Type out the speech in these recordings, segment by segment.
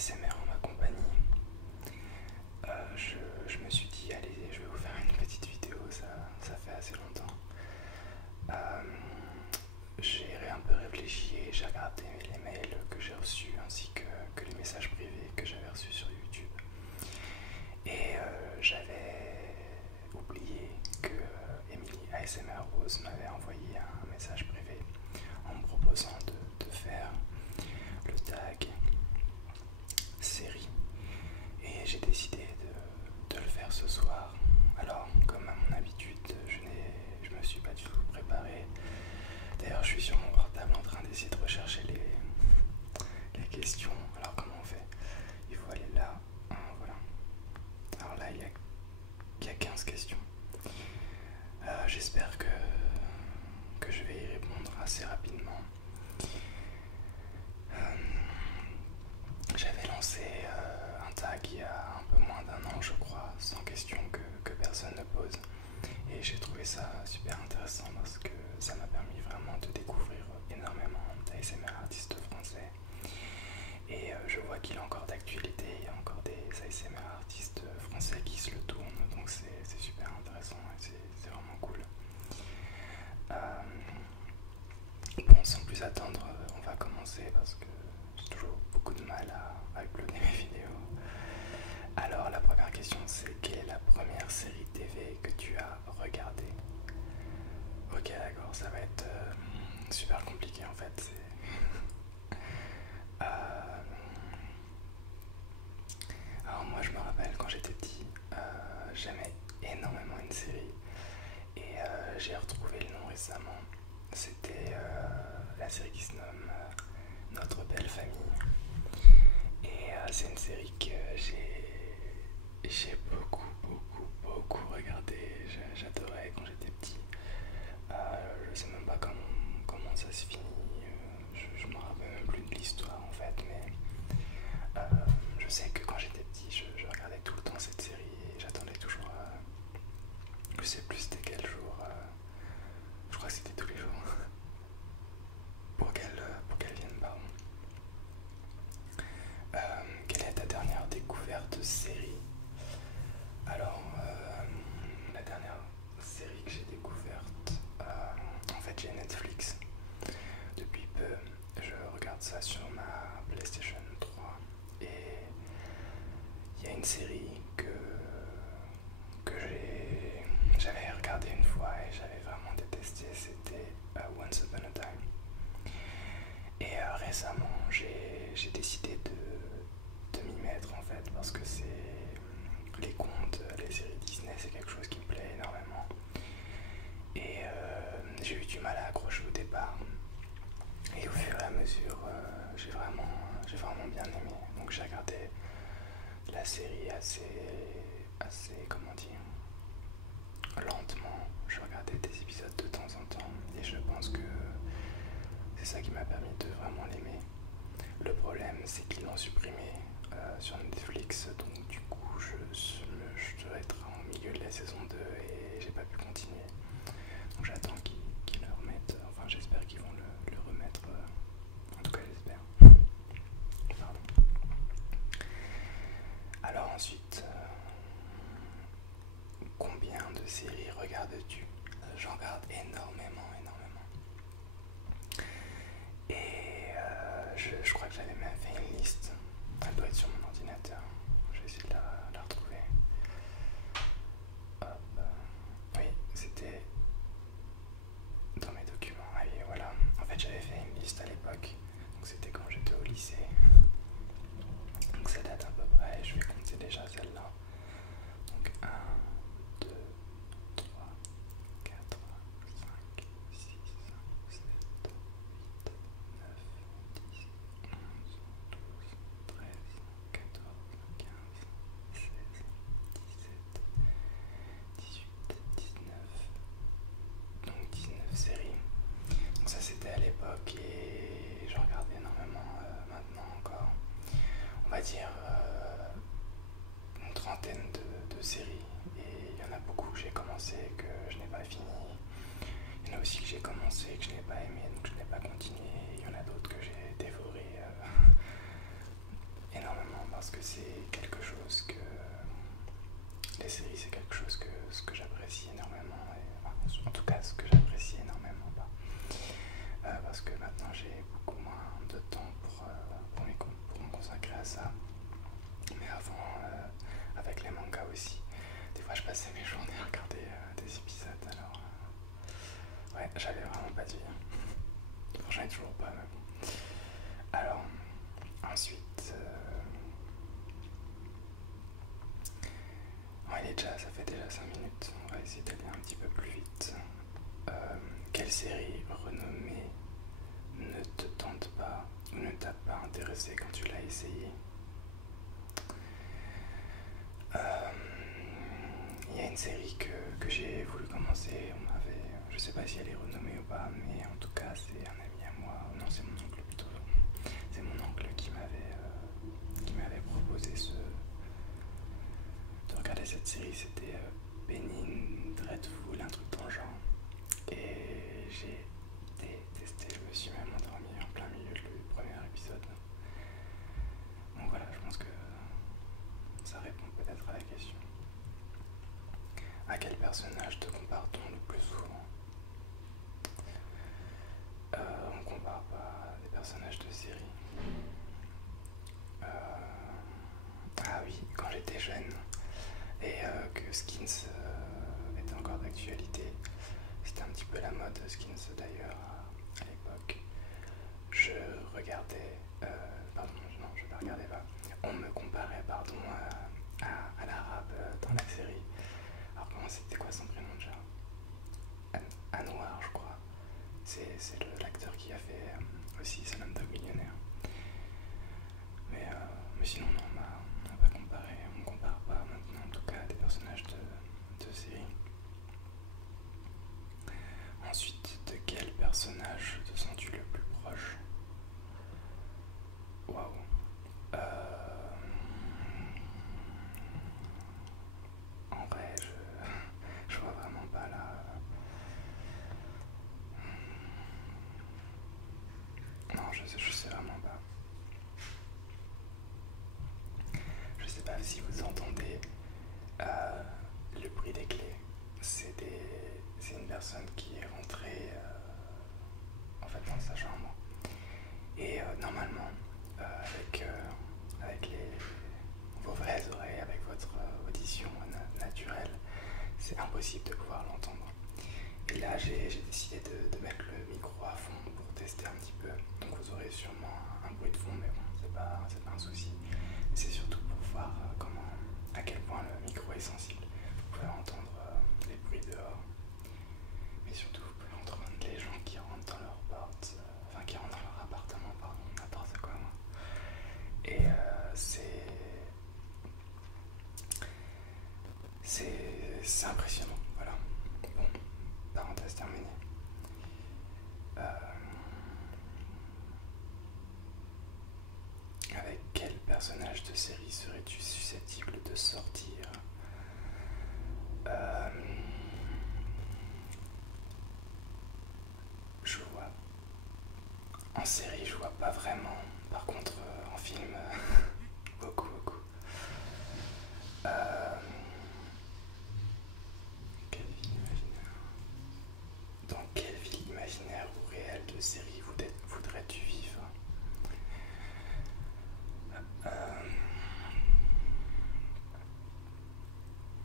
ASMR en ma compagnie. Je me suis dit, allez, je vais vous faire une petite vidéo, ça fait assez longtemps. Euh, j'ai un peu réfléchi et j'ai regardé les mails que j'ai reçus ainsi que les messages privés que j'avais reçus sur YouTube. Et j'avais oublié que Emily ASMR Rose m'avait envoyé un message privé en me proposant de faire le tag série. Et j'ai décidé de le faire ce soir. Alors, comme à mon habitude, je me suis pas du tout préparé. D'ailleurs, je suis sur mon portable en train d'essayer de rechercher les questions. Alors, comment on fait? Il faut aller là. Voilà. Alors là, il y a 15 questions. J'espère que je vais y répondre assez rapidement. J'avais lancé un tag il y a un peu moins d'un an, je crois, sans question que personne ne pose. Et j'ai trouvé ça super intéressant parce que ça m'a permis vraiment de découvrir énormément d'ASMR artistes français. Et je vois qu'il est encore d'actualité, il y a encore des ASMR artistes français qui se le tournent, donc c'est super intéressant et c'est vraiment cool. Bon, sans plus attendre, on va commencer parce que j'ai toujours beaucoup de mal à uploader mes vidéos. Alors, la première question, c'est quelle est la première série TV que tu as regardée? Ok, d'accord, ça va être super compliqué en fait. Alors, moi, je me rappelle quand j'étais petit, j'aimais énormément une série et j'ai retrouvé le nom récemment. C'était la série qui se nomme Notre Belle Famille. Et c'est une série que j'ai beaucoup regardé. J'adorais quand j'étais petit. Je sais même pas comment ça se finit. Je me rappelle même plus de l'histoire en fait. Mais je sais que quand j'étais petit, je regardais tout le temps cette série et j'attendais toujours. Je sais plus c'était quel jour. Je crois que c'était tous les jours. pour qu'elle vienne, pardon. Quelle est ta dernière découverte de série? Alors, la dernière série que j'ai découverte, en fait j'ai Netflix depuis peu. Je regarde ça sur ma PlayStation 3 et il y a une série que j'avais regardé une fois et j'avais vraiment détesté, c'était Once Upon a Time. Et récemment j'ai décidé de m'y mettre en fait parce que c'est les contes, les séries Disney, c'est quelque chose qui me plaît énormément. Et j'ai eu du mal à accrocher au départ. Et au fur et à mesure, j'ai vraiment bien aimé. Donc j'ai regardé la série assez comment dire, lentement. Je regardais des épisodes de temps en temps et je pense que c'est ça qui m'a permis de vraiment l'aimer. Le problème, c'est qu'ils l'ont supprimé sur Netflix, donc du coup, je dois être en milieu de la saison 2 et j'ai pas pu continuer. Donc j'attends qu'ils le remettent, enfin j'espère qu'ils vont le remettre, en tout cas j'espère. Pardon. Alors ensuite, combien de séries regardes-tu? J'en regarde énormément. Et je crois que j'avais même fait une liste. Elle doit être sur mon ordinateur. Je vais essayer de la retrouver. Hop. Oui, c'était dans mes documents. Ah oui, voilà. En fait, j'avais fait une liste à l'époque. Donc c'était quand j'étais au lycée. Donc ça date à peu près. Je vais compter déjà celle-là. Donc 1, 2, 3, 4, 5, 6, 7, 8, 9, 10, 11, 12, 13, 14, 15, 16, 17, 18, 19. Donc 19 séries. Donc ça c'était à l'époque et je regarde énormément maintenant encore. On va dire une trentaine de séries. Et il y en a beaucoup que j'ai commencé et que je n'ai pas fini. Il y en a aussi que j'ai commencé et que je n'ai pas aimé, donc je n'ai pas continué. Il y en a d'autres que j'ai dévoré énormément. parce que c'est quelque chose que... Les séries, c'est quelque chose ce que j'apprécie énormément, en tout cas ce que j'apprécie énormément, pas. Parce que maintenant j'ai beaucoup moins de temps pour me consacrer à ça. Mais avant, avec les mangas aussi, des fois je passais mes journées à regarder des épisodes, alors ouais, j'avais vraiment pas de vie. Bon, j'en ai toujours pas, mais bon. Alors, ensuite, ça fait déjà 5 minutes, on va essayer d'aller un petit peu plus vite. Quelle série renommée ne te tente pas ou ne t'a pas intéressé quand tu l'as essayé? Il y a une série que j'ai voulu commencer, je sais pas si elle est renommée ou pas, mais en tout cas c'est un ami à moi, non c'est mon oncle plutôt, c'est mon oncle qui m'avait proposé de regarder cette série, c'était Penny Dreadful, un truc dans le genre, et j'ai détesté, je me suis même endormi en plein milieu du premier épisode. Donc voilà, je pense que ça répond peut-être à la question. À quel personnage te compare-t-on le plus souvent? On compare pas des personnages de série. Ah oui, quand j'étais jeune et que Skins était encore d'actualité, c'était un petit peu la mode Skins d'ailleurs à l'époque. Je regardais, pardon, non, je ne regardais pas. On me comparait, pardon, à l'arabe dans la série. Alors comment c'était quoi son prénom déjà? Anwar, je crois. C'est l'acteur qui a fait aussi Slumdog Millionnaire. Mais sinon, non, on va comparer. On compare pas maintenant, en tout cas, des personnages de série. Ensuite, de quel personnage te sens-tu le plus proche? Waouh. En vrai, je vois vraiment pas là. Non, je sais vraiment pas. Je sais pas si vous entendez le bruit des clés. C'est une personne qui est rentrée en fait dans sa chambre. Et normalement, avec vos vraies oreilles, avec votre audition naturelle, c'est impossible de pouvoir l'entendre. Et là, j'ai décidé de mettre le micro à fond pour tester un petit peu. Donc vous aurez sûrement un bruit de fond, mais bon, c'est pas un souci. C'est surtout pour voir à quel point le micro est sensible. Vous pouvez entendre les bruits dehors, mais surtout vous pouvez entendre les gens qui rentrent dans leur porte, enfin qui rentrent dans leur appartement, pardon, n'importe quoi. Et c'est impressionnant, voilà. Bon, parenthèse terminée. Avec quel personnage de série serais-tu susceptible de sortir? Je vois. En série, je vois pas vraiment. Par contre, en film, beaucoup. Quelle ville imaginaire? Dans quelle ville imaginaire ou réelle de série voudrais-tu vivre?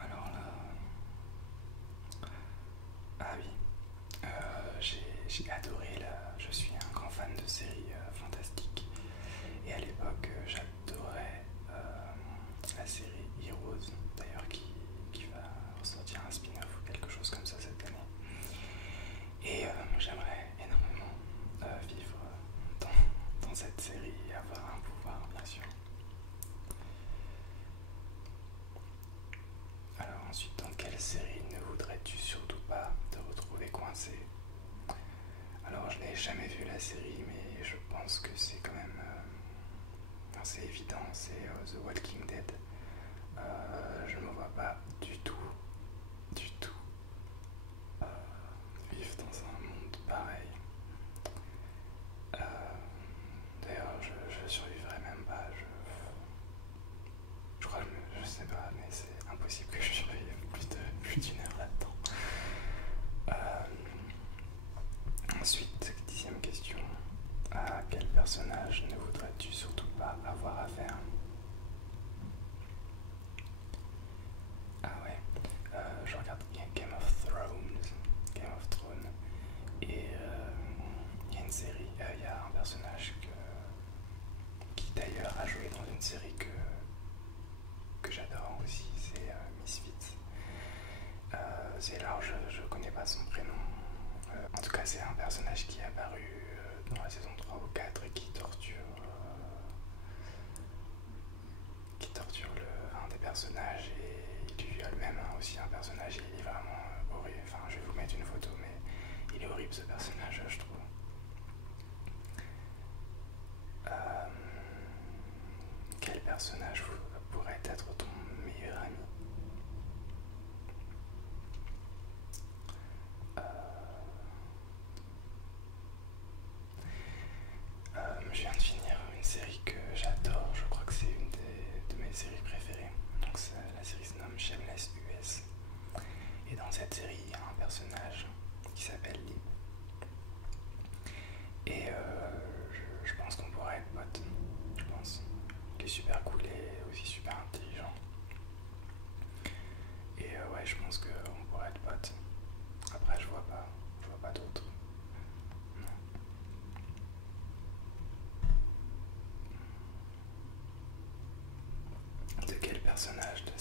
Alors là... Ah oui, j'ai adoré je suis un grand fan de séries fantastiques. Et à l'époque, j'adorais la série Heroes, d'ailleurs qui va ressortir un spin-off ou quelque chose comme ça cette année. Et j'aimerais énormément vivre dans cette série et avoir un pouvoir, bien sûr. Alors ensuite, dans quelle série ne voudrais-tu surtout pas te retrouver coincé? Alors je n'ai jamais vu la série, mais je pense que c'est quand même assez évident, c'est The Walking Dead. Je ne me vois pas du tout vivre dans un monde pareil. D'ailleurs, je survivrai même pas.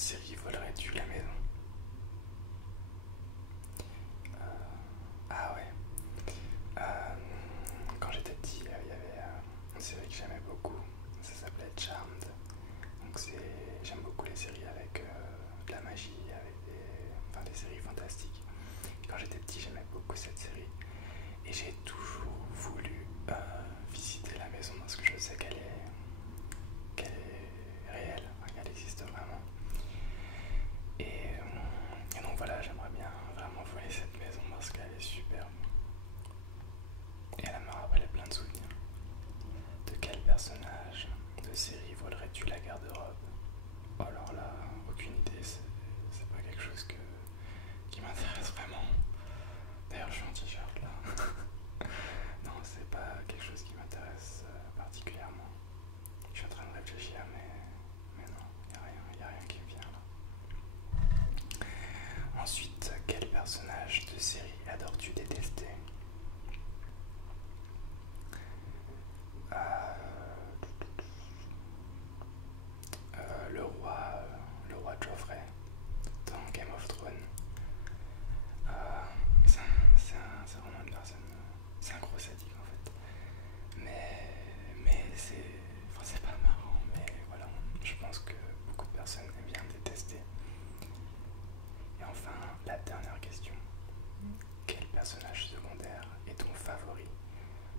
série volerais-tu la maison? Ah ouais. Euh, Quand j'étais petit, il y avait une série que j'aimais beaucoup. Ça s'appelait Charmed. Donc j'aime beaucoup les séries avec de la magie, avec des séries fantastiques. Et quand j'étais petit, j'aimais beaucoup cette série. Et j'ai toujours voulu visiter la maison parce que je sais qu'elle est réelle, enfin, qu'elle existe vraiment. Et donc voilà, j'aimerais bien vraiment voler cette maison parce qu'elle est superbe. Et elle me rappelle plein de souvenirs. De quel personnage de série volerais-tu la garde-robe? Oh, alors là, aucune idée, c'est pas quelque chose qui m'intéresse vraiment. D'ailleurs, je suis en t-shirt là. Non, c'est pas quelque chose qui m'intéresse particulièrement. Je suis en train de réfléchir, mais non, y a rien qui me vient là. Ensuite, quel personnage de série adores-tu détester? Le roi Joffrey dans Game of Thrones. C'est vraiment une personne, c'est un gros sadique en fait. Mais c'est pas marrant, mais voilà, je pense que beaucoup de personnes aiment bien le détester. Et enfin, la dernière question. Quel personnage secondaire est ton favori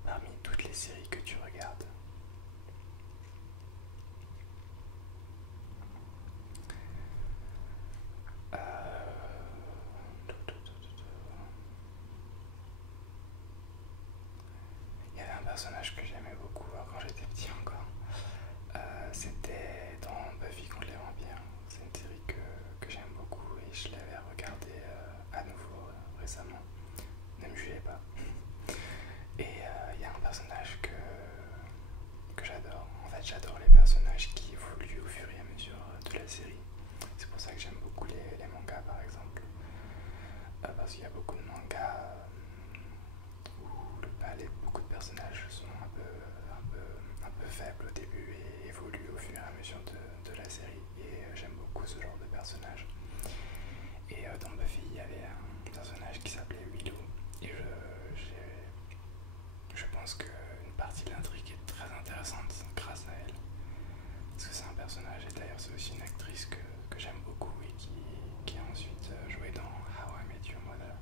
parmi toutes les séries que tu regardes? Il y avait un personnage que j'aimais beaucoup quand j'étais petit encore. C'était dans Buffy contre les vampires. C'est une série que j'aime beaucoup et je l'avais regardée à nouveau récemment. Ne me jugez pas. Et il y a un personnage que j'adore. En fait, j'adore les personnages qui évoluent au fur et à mesure de la série. C'est pour ça que j'aime beaucoup les mangas par exemple. Parce qu'il y a beaucoup de mangas où beaucoup de personnages sont un peu faibles au début et évoluent au fur et à mesure de la série. Et j'aime beaucoup ce genre de personnage. Et dans Buffy, il y avait un personnage qui s'appelait Willow. Et je pense qu'une partie de l'intrigue est très intéressante grâce à elle. Parce que c'est un personnage, et d'ailleurs c'est aussi une actrice que j'aime beaucoup et qui a ensuite joué dans How I Met Your Mother.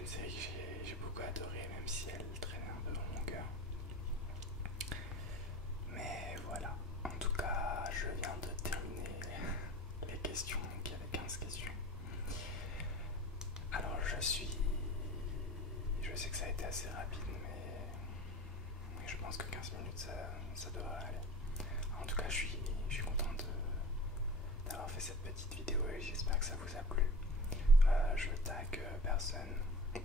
Une série que j'ai beaucoup adorée, même si elle traînait un peu en longueur. Mais voilà, en tout cas, je viens de terminer les questions, donc il y avait 15 questions. Alors je sais que ça a été assez rapide, mais je pense que 15 minutes ça devrait aller. En tout cas, je suis content d'avoir fait cette petite vidéo et j'espère que ça vous a plu. Je tag personne.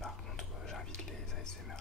Par contre, j'invite les ASMR